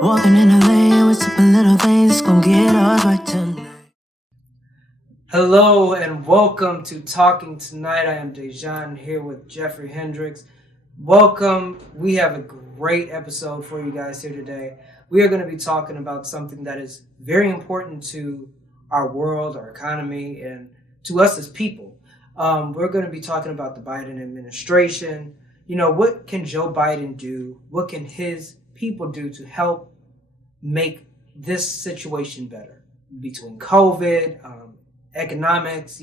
Walking in the lane with sipping little things, gonna get us right tonight. Hello and welcome to Talking Tonight. I am Dejan here with Jeffrey Hendricks. Welcome. We have a great episode for you guys here today. We are going to be talking about something that is very important to our world, our economy, and to us as people. We're going to be talking about the Biden administration. You know, what can Joe Biden do? What can his people do to help make this situation better? Between COVID, economics,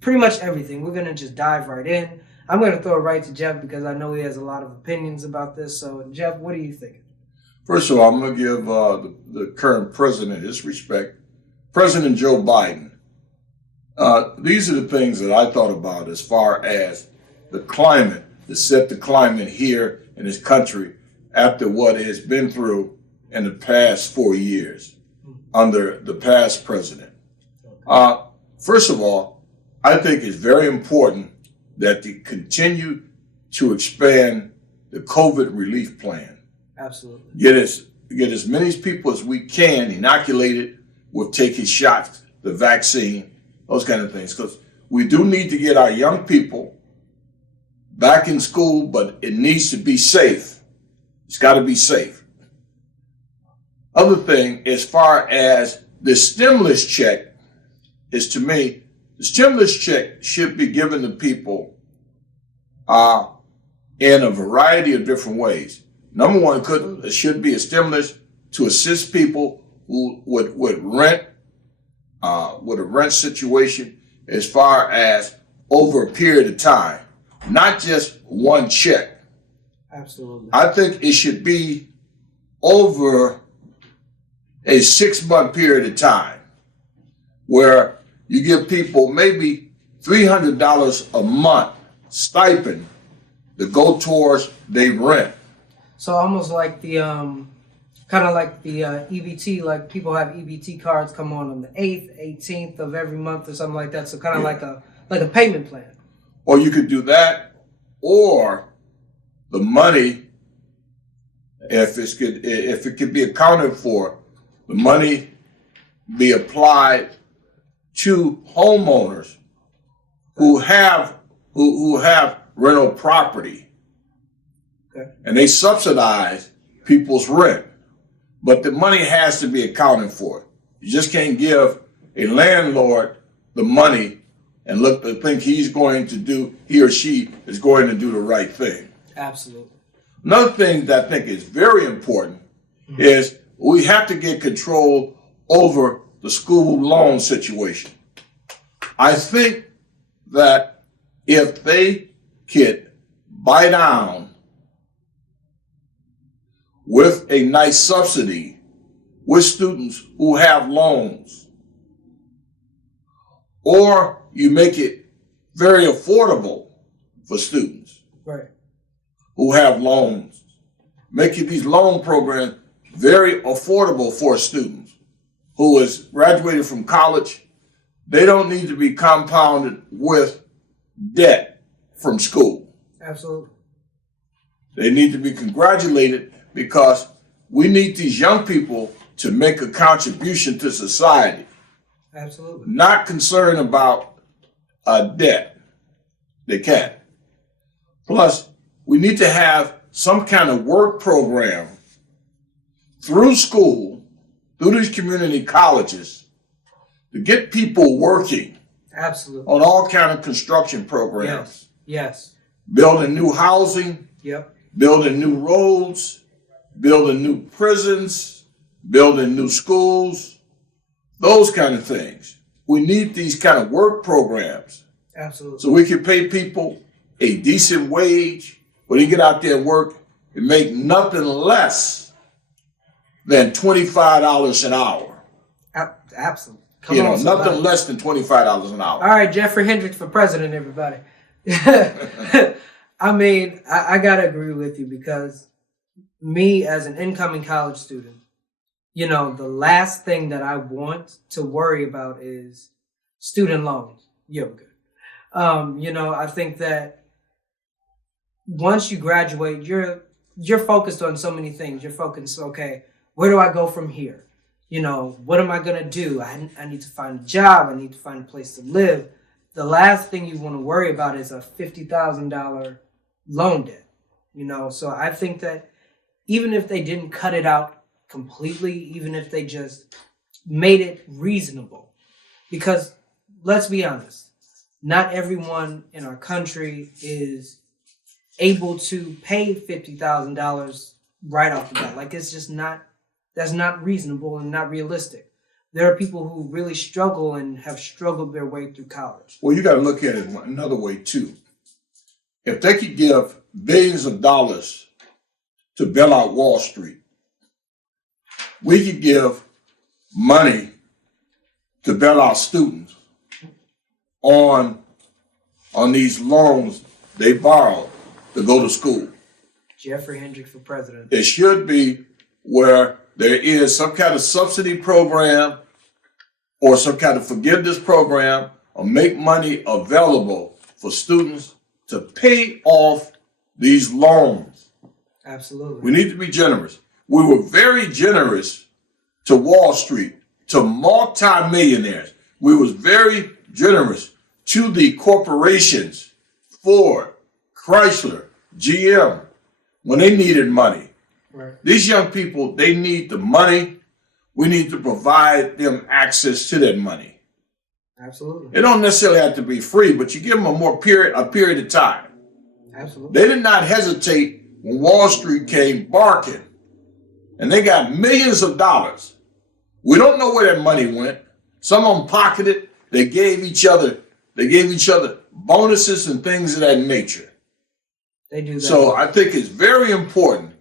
pretty much everything. We're going to just dive right in. I'm going to throw it right to Jeff because I know he has a lot of opinions about this. So, Jeff, what are you thinking? First of all, I'm going to give the current president his respect. President Joe Biden. These are the things that I thought about as far as the climate, to set the climate here in this country after what it has been through in the past 4 years under the past president. First of all, I think it's very important that they continue to expand the COVID relief plan. Absolutely. Get as many people as we can inoculated with taking shots, the vaccine, those kind of things. Because we do need to get our young people back in school, but it needs to be safe. It's got to be safe. Other thing, as far as the stimulus check, is to me, the stimulus check should be given to people in a variety of different ways. Number one, it should be a stimulus to assist people who would rent, with a rent situation as far as over a period of time, not just one check. Absolutely. I think it should be over a 6-month period of time where you give people maybe $300 a month stipend to go towards their rent. So almost like the kind of like the EBT, like people have EBT cards come on the 8th, 18th of every month or something like that. So kind of like a payment plan. Or you could do that, or the money, if it could be accounted for, the money be applied to homeowners who have rental property. Okay. And they subsidize people's rent. But the money has to be accounted for. You just can't give a landlord the money and think he or she is going to do the right thing. Absolutely. Another thing that I think is very important is we have to get control over the school loan situation. I think that if they could buy down with a nice subsidy with students who have loans, or you make it very affordable for students Right. who have loans, making these loan programs very affordable for students who has graduated from college. They don't need to be compounded with debt from school. Absolutely. They need to be congratulated because we need these young people to make a contribution to society, Absolutely. not concerned about debt. They can't. Plus, we need to have some kind of work program through school, through these community colleges, to get people working. Absolutely. On all kind of construction programs. Yes. Building new housing, Yep. building new roads, building new prisons, building new schools, those kind of things. We need these kind of work programs Absolutely. so we can pay people a decent wage when they get out there and work and make nothing less than $25 an hour. Absolutely. Nothing less than $25 an hour. All right, Jeffrey Hendricks for president, everybody. I mean, I got to agree with you because me as an incoming college student, the last thing that I want to worry about is student loans. Yeah, we're good. I think that once you graduate, you're focused on so many things. You're focused, okay, where do I go from here? You know, what am I going to do? I need to find a job. I need to find a place to live. The last thing you want to worry about is a $50,000 loan debt. You know, so I think that even if they didn't cut it out completely, even if they just made it reasonable, because let's be honest, not everyone in our country is able to pay $50,000 right off the bat. Like, it's just not, that's not reasonable and not realistic. There are people who really struggle and have struggled their way through college. Well, you got to look at it another way too. If they could give billions of dollars to bail out Wall Street, we could give money to bail out students on these loans they borrowed to go to school. Jeffrey Hendricks for president. It should be where there is some kind of subsidy program or some kind of forgiveness program or make money available for students to pay off these loans. Absolutely. We need to be generous. We were very generous to Wall Street, to multimillionaires. We was very generous to the corporations, Ford, Chrysler, GM, when they needed money. Right. These young people, they need the money. We need to provide them access to that money. Absolutely. It don't necessarily have to be free, but you give them a period of time. Absolutely. They did not hesitate when Wall Street came barking, and they got millions of dollars. We don't know where that money went. Some of them pocketed. They gave each other bonuses and things of that nature. They do that. So I think it's very important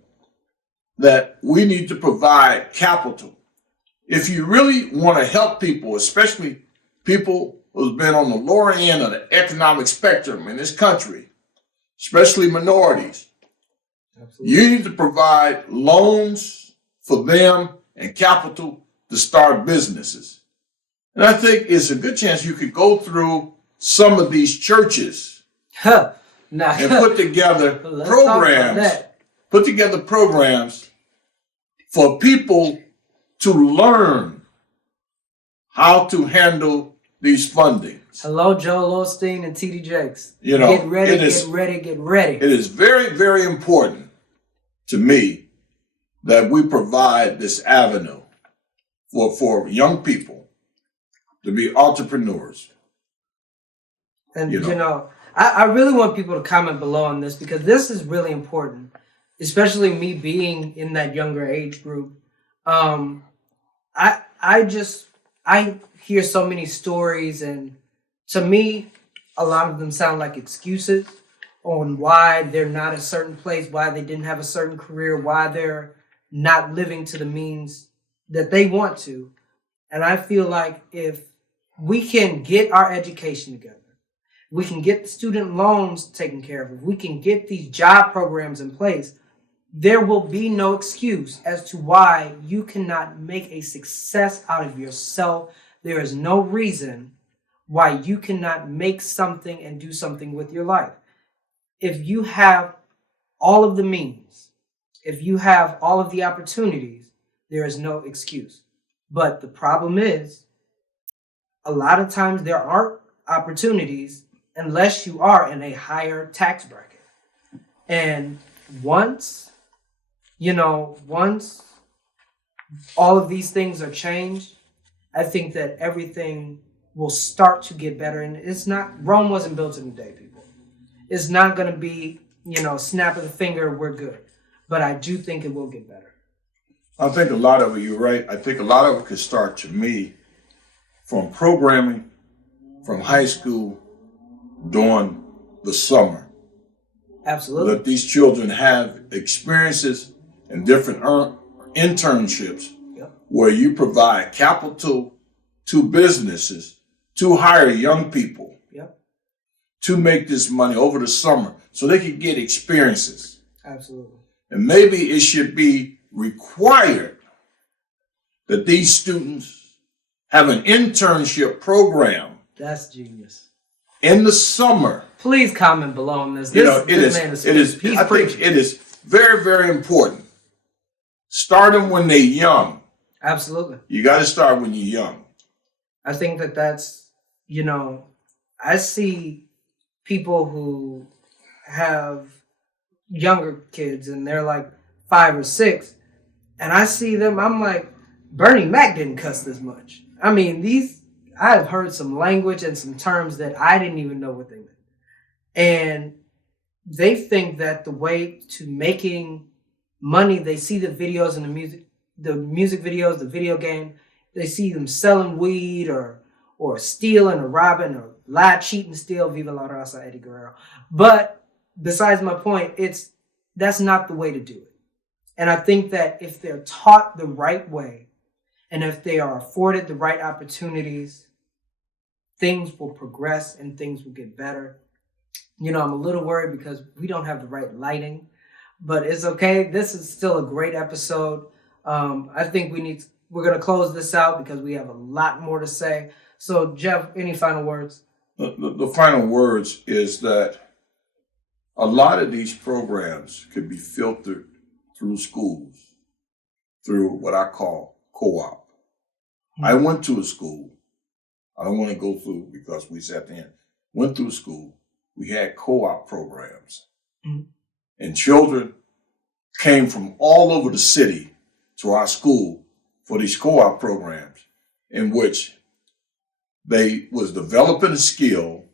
that we need to provide capital. If you really want to help people, especially people who've been on the lower end of the economic spectrum in this country, especially minorities, Absolutely. you need to provide loans for them and capital to start businesses. And I think it's a good chance you could go through some of these churches Nah. and put together Let's talk about programs. that. Put together programs for people to learn how to handle these fundings. Hello, Joel Osteen and T.D. Jakes. You know, get ready, it is- get ready, get ready. It is very, very important to me that we provide this avenue for young people to be entrepreneurs. And, you know. I really want people to comment below on this because this is really important, especially me being in that younger age group. I hear so many stories, and to me, a lot of them sound like excuses on why they're not a certain place, why they didn't have a certain career, why they're not living to the means that they want to. And I feel like if we can get our education together, we can get the student loans taken care of, if we can get these job programs in place, there will be no excuse as to why you cannot make a success out of yourself. There is no reason why you cannot make something and do something with your life. If you have all of the means, if you have all of the opportunities, there is no excuse. But the problem is, a lot of times there aren't opportunities unless you are in a higher tax bracket. And once all of these things are changed, I think that everything will start to get better. And it's not, Rome wasn't built in a day, people. It's not going to be, snap of the finger, we're good. But I do think it will get better. I think a lot of it, you're right. I think a lot of it could start, to me, from programming from high school during the summer. Absolutely. Let these children have experiences and different internships where you provide capital to businesses to hire young people to make this money over the summer so they can get experiences. Absolutely. And maybe it should be required that these students have an internship program. That's genius. In the summer. Please comment below on this. It is very, very important. Start them when they're young. Absolutely. You got to start when you're young. I think that's, I see people who have younger kids and they're like 5 or 6, and I see them, I'm like, Bernie Mac didn't cuss this much. I mean, I've heard some language and some terms that I didn't even know what they meant. And they think that the way to making money, they see the videos and the music videos, the video game, they see them selling weed or stealing or robbing or lie, cheat, and steal. Viva la raza, Eddie Guerrero. But besides my point, that's not the way to do it. And I think that if they're taught the right way and if they are afforded the right opportunities, things will progress and things will get better. I'm a little worried because we don't have the right lighting, but it's okay. This is still a great episode. I think we're going to close this out because we have a lot more to say. So, Jeff, any final words? The final words is that a lot of these programs could be filtered through schools, through what I call co-op. Mm-hmm. I went to a school. I don't want to go through because we sat there. Went through school. We had co-op programs. Mm-hmm. And children came from all over the city to our school for these co-op programs in which they was developing a skill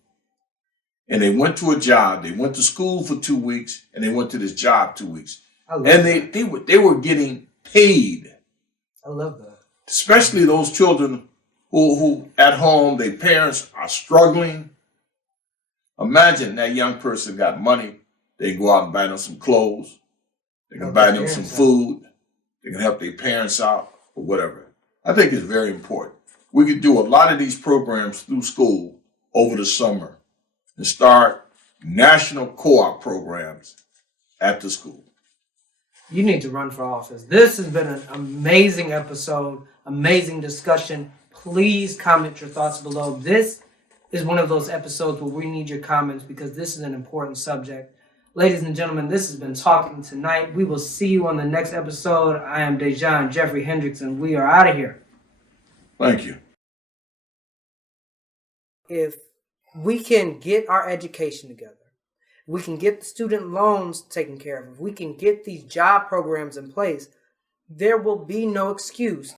and they went to a job. They went to school for 2 weeks and they went to this job 2 weeks. And they were getting paid. I love that. Especially those children who at home, their parents are struggling. Imagine that young person got money. They can go out and buy them some clothes. They can buy them some food. They can help their parents out or whatever. I think it's very important. We could do a lot of these programs through school over the summer and start national co-op programs at the school. You need to run for office. This has been an amazing episode, amazing discussion. Please comment your thoughts below. This is one of those episodes where we need your comments because this is an important subject. Ladies and gentlemen, this has been Talking Tonight. We will see you on the next episode. I am Dejan Jeffrey Hendricks, and we are out of here. Thank you. If we can get our education together, we can get the student loans taken care of, if we can get these job programs in place, there will be no excuse